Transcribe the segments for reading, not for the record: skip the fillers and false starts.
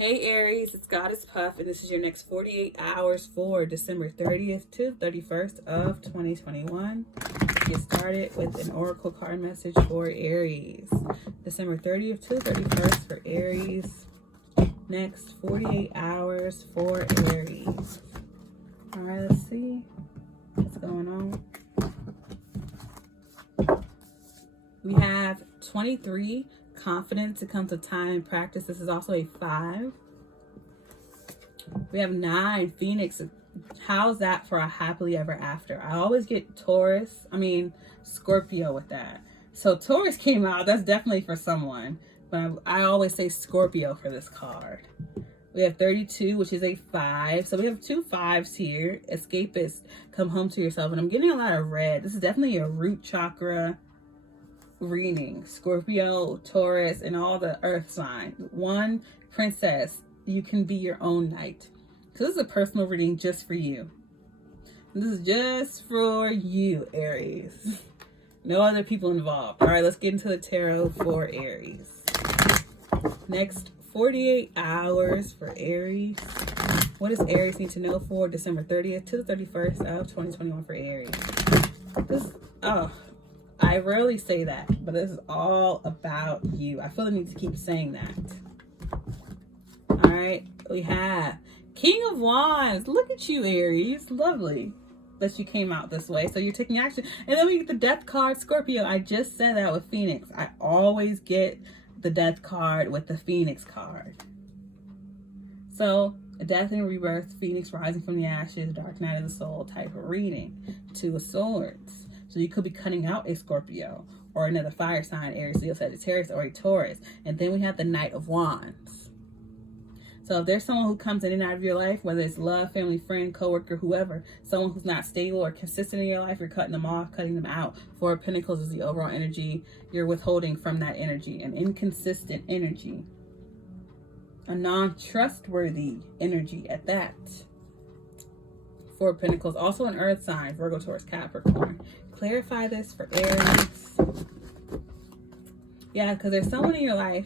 Hey Aries, it's Goddess Puff, and this is your next 48 hours for December 30th to 31st of 2021. Let's get started with an oracle card message for Aries. December 30th to 31st for Aries. Next 48 hours for Aries. All right, let's see what's going on. We have 23. Confidence, it comes with time and practice. This is also a 5. We have 9, Phoenix. How's that for a happily ever after? I always get Scorpio with that. So Taurus came out. That's definitely for someone. But I always say Scorpio for this card. We have 32, which is a 5. So we have 2 5s here. Escapist, come home to yourself. And I'm getting a lot of red. This is definitely a root chakra reading. Scorpio, Taurus, and all the earth signs. 1, princess, you can be your own knight. So this is a personal reading just for you. This is just for you, Aries. No other people involved. All right, let's get into the tarot for Aries. Next 48 hours for Aries. What does Aries need to know for December 30th to the 31st of 2021 for Aries? I rarely say that, but this is all about you. I feel the need to keep saying that. All right, we have King of Wands. Look at you, Aries. Lovely that you came out this way. So you're taking action. And then we get the Death card, Scorpio. I just said that with Phoenix. I always get the Death card with the Phoenix card. So a death and rebirth, Phoenix rising from the ashes, dark night of the soul type of reading. 2 of Swords. So you could be cutting out a Scorpio or another fire sign, Aries, Leo, Sagittarius, or a Taurus. And then we have the Knight of Wands. So if there's someone who comes in and out of your life, whether it's love, family, friend, coworker, whoever, someone who's not stable or consistent in your life, you're cutting them off, cutting them out. 4 of Pentacles is the overall energy you're withholding from that energy, an inconsistent energy, a non-trustworthy energy at that. 4 of Pentacles, also an earth sign, Virgo, Taurus, Capricorn. Clarify this for Aries. Yeah, because there's someone in your life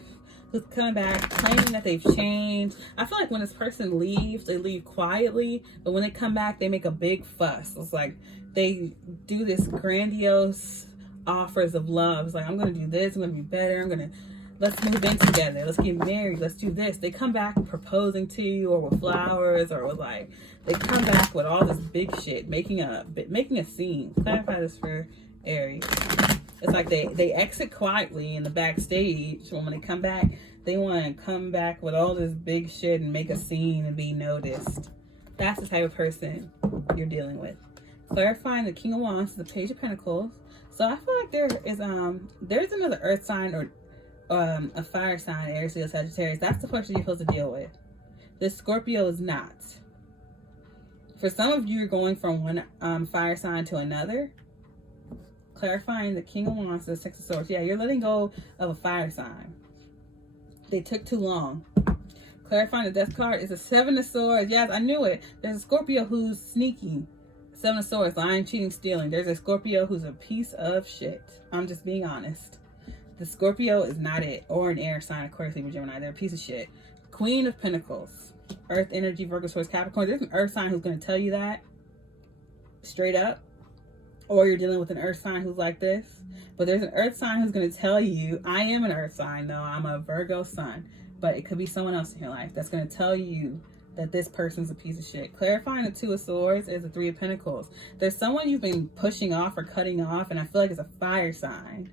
who's coming back claiming that they've changed. I feel like when this person leaves, they leave quietly, but when they come back, they make a big fuss. It's like they do this grandiose offers of love. It's like, I'm going to do this, I'm going to be better, let's move in together, let's get married, let's do this. They come back proposing to you, or with flowers, or with they come back with all this big shit, making a scene. Clarify this for Aries. It's like they exit quietly in the backstage. When they come back, they want to come back with all this big shit and make a scene and be noticed. That's the type of person you're dealing with. Clarifying the King of Wands, the Page of Pentacles. So I feel like there's another earth sign or a fire sign, Aries, Leo, Sagittarius. That's the person you're supposed to deal with. This Scorpio is not. For some of you, you're going from one fire sign to another. Clarifying the King of Wands, the 6 of Swords. Yeah, you're letting go of a fire sign. They took too long. Clarifying the Death card is a 7 of Swords. Yes, I knew it. There's a Scorpio who's sneaky. 7 of Swords, lying, cheating, stealing. There's a Scorpio who's a piece of shit. I'm just being honest. The Scorpio is not it. Or an air sign, Aquarius, Libra, Gemini. They're a piece of shit. Queen of Pentacles. Earth energy, Virgo, Taurus, Capricorn. There's an earth sign who's going to tell you that straight up. Or you're dealing with an earth sign who's like this. But there's an earth sign who's going to tell you, I am an earth sign, though. I'm a Virgo sun. But it could be someone else in your life that's going to tell you that this person's a piece of shit. Clarifying the 2 of Swords is the 3 of Pentacles. There's someone you've been pushing off or cutting off, and I feel like it's a fire sign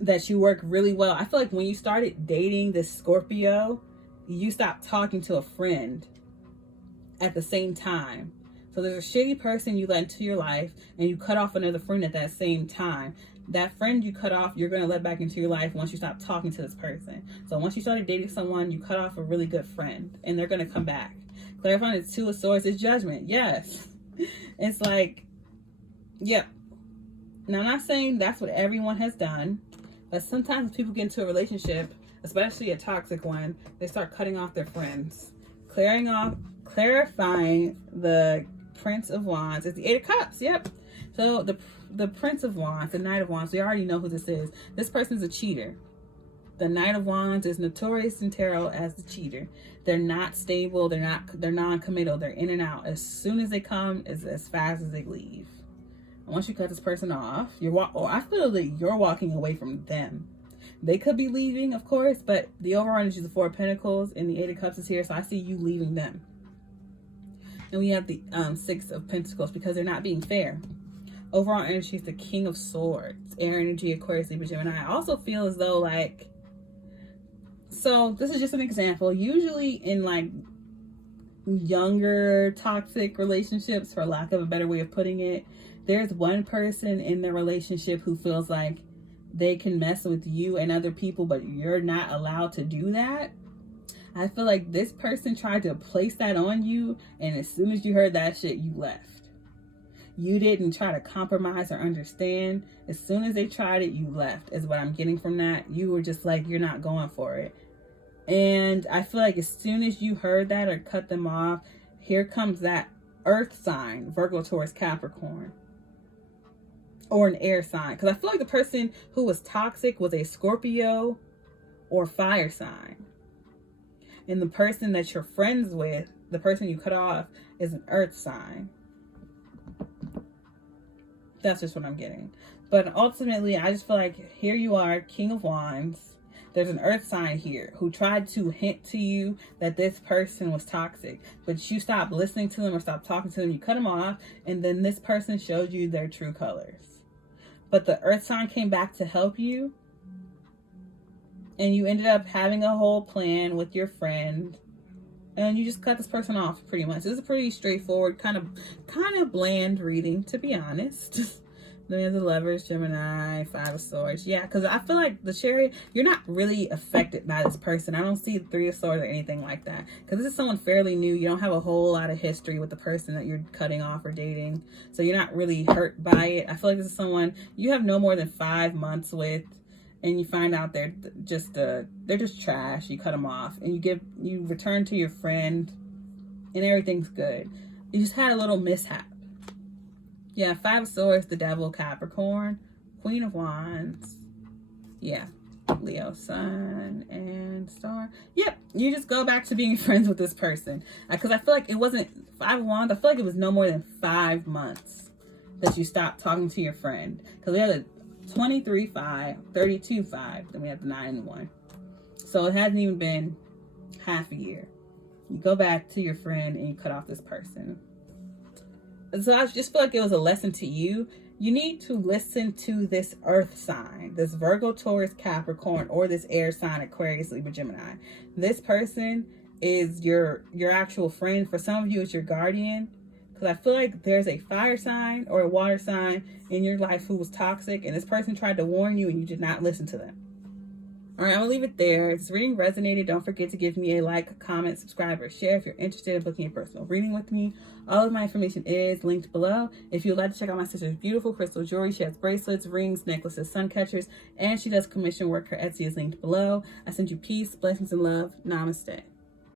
that you work really well. I feel like when you started dating this Scorpio, you stopped talking to a friend at the same time. So there's a shitty person you let into your life, and you cut off another friend at that same time. That friend you cut off, you're going to let back into your life once you stop talking to this person. So once you started dating someone, you cut off a really good friend, and they're going to come back. Clarifying the 2 of Swords is judgment. Yes. It's like, yep. Now, I'm not saying that's what everyone has done, but sometimes people get into a relationship, especially a toxic one, they start cutting off their friends. Clarifying the Prince of Wands is the 8 of Cups. Yep. So the Prince of Wands, the Knight of Wands, we already know who this is. This person's a cheater. The Knight of Wands is notorious in tarot as the cheater. They're not stable. They're non-committal. They're in and out. As soon as they come, is as fast as they leave. And once you cut this person off, I feel that you're walking away from them. They could be leaving, of course, but the overall energy is the Four of Pentacles and the Eight of Cups is here, so I see you leaving them. And we have the Six of Pentacles because they're not being fair. Overall energy is the King of Swords, air energy, Aquarius, Libra, Gemini. I also feel as though like, so this is just an example. Usually in like younger toxic relationships, for lack of a better way of putting it, there's one person in the relationship who feels like they can mess with you and other people, but you're not allowed to do that. I feel like this person tried to place that on you, and as soon as you heard that shit, you left. You didn't try to compromise or understand. As soon as they tried it, you left, is what I'm getting from that. You were just like, you're not going for it. And I feel like as soon as you heard that or cut them off, here comes that earth sign, Virgo, Taurus, Capricorn, or an air sign. Because I feel like the person who was toxic was a Scorpio or fire sign. And the person that you're friends with, the person you cut off, is an earth sign. That's just what I'm getting. But ultimately, I just feel like here you are, King of Wands. There's an earth sign here who tried to hint to you that this person was toxic, but you stopped listening to them or stopped talking to them. You cut them off, and then this person showed you their true colors. But the earth sign came back to help you, and you ended up having a whole plan with your friend, and you just cut this person off pretty much. This is a pretty straightforward, kind of bland reading, to be honest. Then we have the Lovers, Gemini, Five of Swords. Yeah, because I feel like the Chariot, you're not really affected by this person. I don't see the Three of Swords or anything like that. Because this is someone fairly new. You don't have a whole lot of history with the person that you're cutting off or dating. So you're not really hurt by it. I feel like this is someone you have no more than 5 months with. And you find out they're just trash. You cut them off. And you return to your friend. And everything's good. You just had a little mishap. Yeah, Five of Swords, the Devil, Capricorn, Queen of Wands. Yeah, Leo, Sun, and Star. Yep, you just go back to being friends with this person. Because I feel like it wasn't Five of Wands. I feel like it was no more than 5 months that you stopped talking to your friend. Because we have the 23-5, 32-5, then we have the 9-1. So it hasn't even been half a year. You go back to your friend and you cut off this person. So I just feel like it was a lesson to you. You need to listen to this earth sign, this Virgo, Taurus, Capricorn, or this air sign, Aquarius, Libra, Gemini. This person is your actual friend. For some of you, it's your guardian. Because I feel like there's a fire sign or a water sign in your life who was toxic, and this person tried to warn you and you did not listen to them. All right, I'm going to leave it there. If this reading resonated, don't forget to give me a like, comment, subscribe, or share if you're interested in booking a personal reading with me. All of my information is linked below. If you'd like to check out my sister's beautiful crystal jewelry, she has bracelets, rings, necklaces, sun catchers, and she does commission work. Her Etsy is linked below. I send you peace, blessings, and love. Namaste.